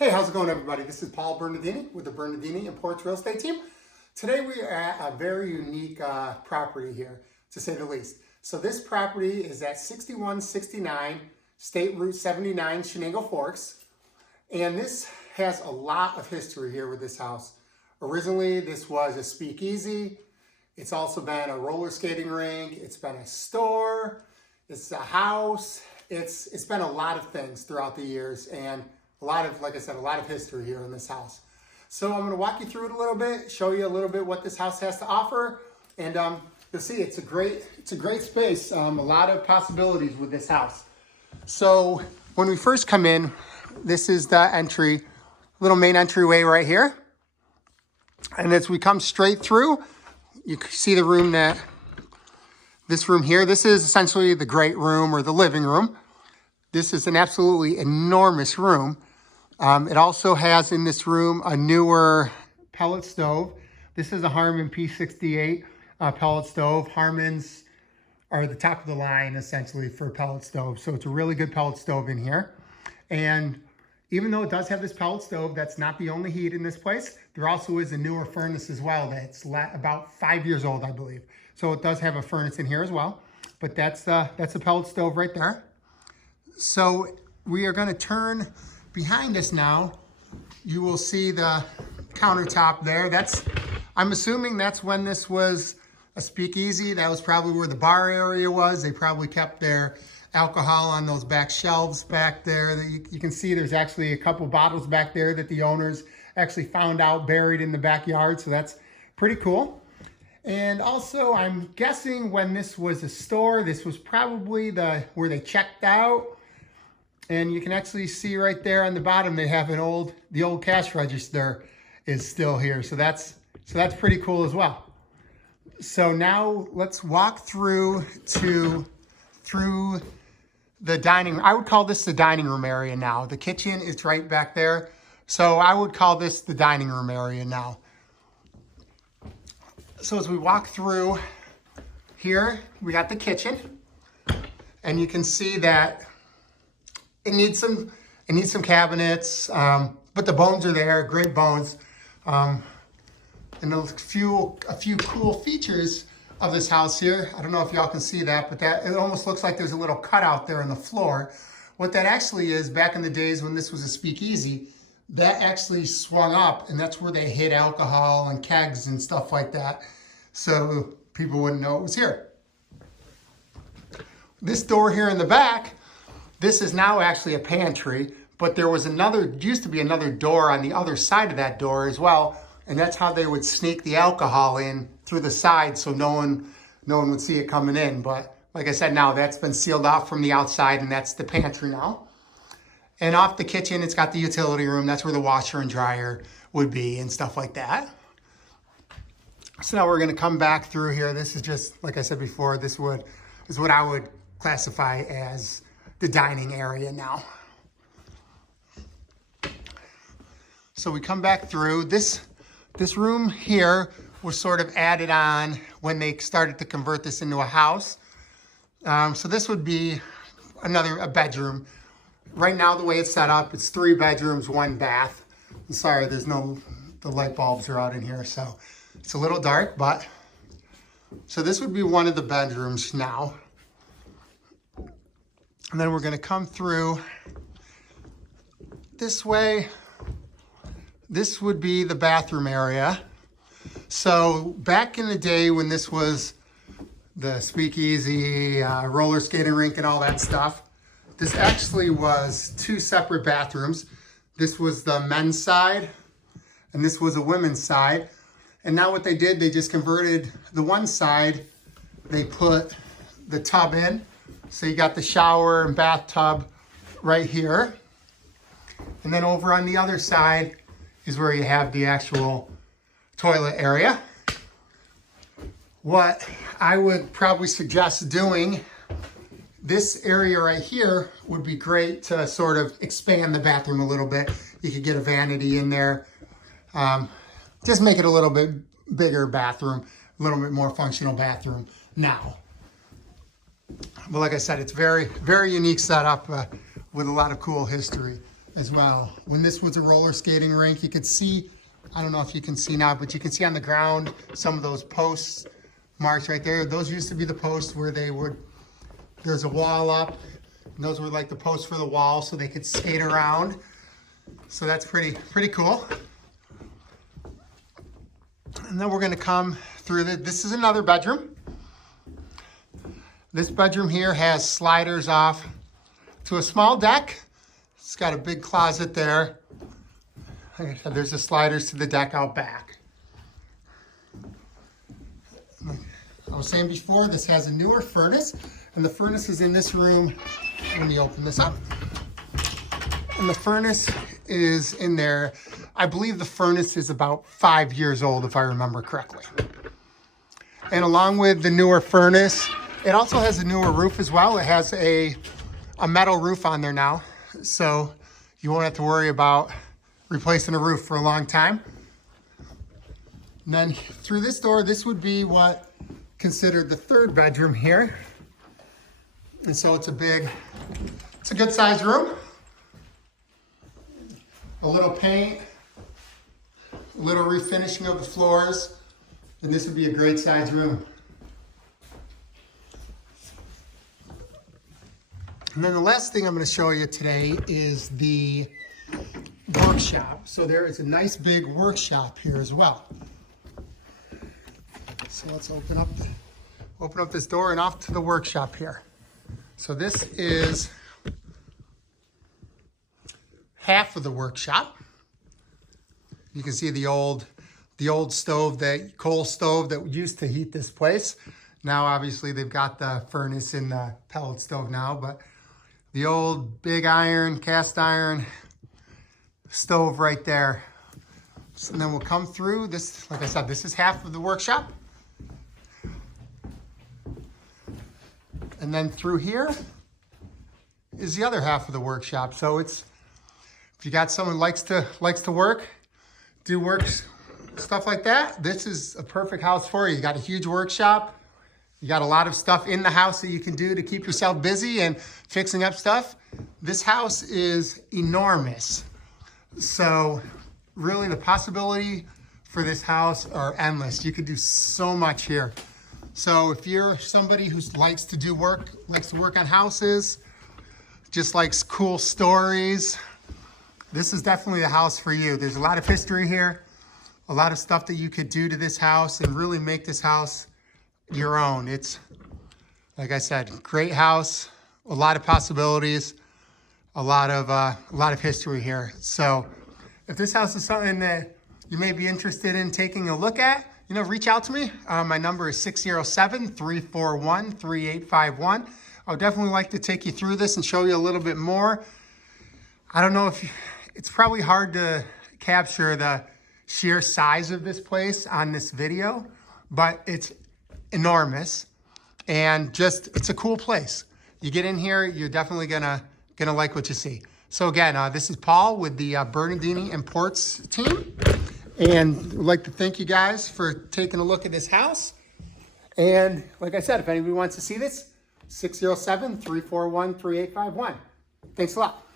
Hey, how's it going, everybody? This is Paul Bernardini with the Bernardini Imports Real Estate Team. Today we are at a very unique property here, to say the least. So this property is at 6169 State Route 79, Chenango Forks. And this has a lot of history here with this house. Originally, this was a speakeasy. It's also been a roller skating rink. It's been a store. It's a house. It's been a lot of things throughout the years, and a lot of, like I said, a lot of history here in this house. So I'm going to walk you through it a little bit, show you a little bit what this house has to offer, and you'll see it's a great space. A lot of possibilities with this house. So when we first come in, this is the entry, little main entryway right here. And as we come straight through, you can see the room this room here. This is essentially the great room or the living room. This is an absolutely enormous room. It also has in this room a newer pellet stove. This is a Harman P68 pellet stove. Harmans are the top of the line essentially for pellet stoves. So it's a really good pellet stove in here. And even though it does have this pellet stove, that's not the only heat in this place. There also is a newer furnace as well that's about 5 years old, I believe. So it does have a furnace in here as well. But that's a pellet stove right there. So we are going to turn behind us now. You will see the countertop there. I'm assuming that's when this was a speakeasy. That was probably where the bar area was. They probably kept their alcohol on those back shelves back there. You can see there's actually a couple bottles back there that the owners actually found out buried in the backyard. So that's pretty cool. And also, I'm guessing when this was a store, this was probably where they checked out. And you can actually see right there on the bottom, they have the old cash register is still here. So that's pretty cool as well. So now let's walk through the dining room. I would call this the dining room area now. The kitchen is right back there. So I would call this the dining room area now. So as we walk through here, we got the kitchen, and you can see that it needs some cabinets, but the bones are there, great bones. And a few cool features of this house here. I don't know if y'all can see that, but it almost looks like there's a little cutout there in the floor. What that actually is, back in the days when this was a speakeasy, that actually swung up, and that's where they hid alcohol and kegs and stuff like that, so people wouldn't know it was here. This door here in the back, this is now actually a pantry, but there was used to be another door on the other side of that door as well, and that's how they would sneak the alcohol in through the side so no one would see it coming in. But like I said, now that's been sealed off from the outside, and that's the pantry now. And off the kitchen, it's got the utility room. That's where the washer and dryer would be and stuff like that. So now we're going to come back through here. This is just, like I said before, is what I would classify as the dining area now. So we come back through. This room here was sort of added on when they started to convert this into a house. So this would be a bedroom. Right now, the way it's set up, it's 3 bedrooms, 1 bath. I'm sorry, the light bulbs are out in here, so it's a little dark, but so this would be one of the bedrooms now. And then we're going to come through this way. This would be the bathroom area. So back in the day when this was the speakeasy, roller skating rink and all that stuff, this actually was 2 separate bathrooms. This was the men's side, and this was a women's side. And now what they did, they just converted the one side, they put the tub in. So you got the shower and bathtub right here. And then over on the other side is where you have the actual toilet area. What I would probably suggest doing, this area right here would be great to sort of expand the bathroom a little bit. You could get a vanity in there. Just make it a little bit bigger bathroom, a little bit more functional bathroom now. But like I said, it's very, very unique setup with a lot of cool history. as well. When this was a roller skating rink, you could see, I don't know if you can see now, but you can see on the ground some of those posts marked right there. Those used to be the posts where there's a wall up, and those were like the posts for the wall so they could skate around. So that's pretty cool. And then we're gonna come through this is another bedroom. This bedroom here has sliders off to a small deck. It's got a big closet there. Like I said, there's the sliders to the deck out back. I was saying before, this has a newer furnace, and the furnace is in this room. Let me open this up. And the furnace is in there. I believe the furnace is about 5 years old, if I remember correctly. And along with the newer furnace, it also has a newer roof as well. It has a metal roof on there now, so you won't have to worry about replacing a roof for a long time. And then through this door, this would be what considered the third bedroom here. And so it's a good sized room. A little paint, a little refinishing of the floors, and this would be a great sized room. And then the last thing I'm going to show you today is the workshop. So there is a nice big workshop here as well. So let's open up this door and off to the workshop here. So this is half of the workshop. You can see the old stove, that coal stove that used to heat this place. Now obviously they've got the furnace and the pellet stove now, but the old big iron, cast iron stove right there. So then we'll come through this, like I said, this is half of the workshop. And then through here is the other half of the workshop. So it's, if you got someone who likes to work, do work, stuff like that, this is a perfect house for you. You got a huge workshop. You got a lot of stuff in the house that you can do to keep yourself busy and fixing up stuff. This house is enormous. So really the possibility for this house are endless. You could do so much here. So if you're somebody who likes to work on houses, just likes cool stories, this is definitely the house for you. There's a lot of history here, a lot of stuff that you could do to this house and really make this house your own. It's, like I said, great house, a lot of possibilities, a lot of history here. So if this house is something that you may be interested in taking a look at, reach out to me. My number is 607-341-3851. I would definitely like to take you through this and show you a little bit more. I don't know if it's probably hard to capture the sheer size of this place on this video, but it's enormous and it's a cool place. You get in here, you're definitely gonna like what you see. So again, this is Paul with the Bernardini Imports team, and I'd like to thank you guys for taking a look at this house. And like I said, if anybody wants to see this, 607-341-3851. Thanks a lot.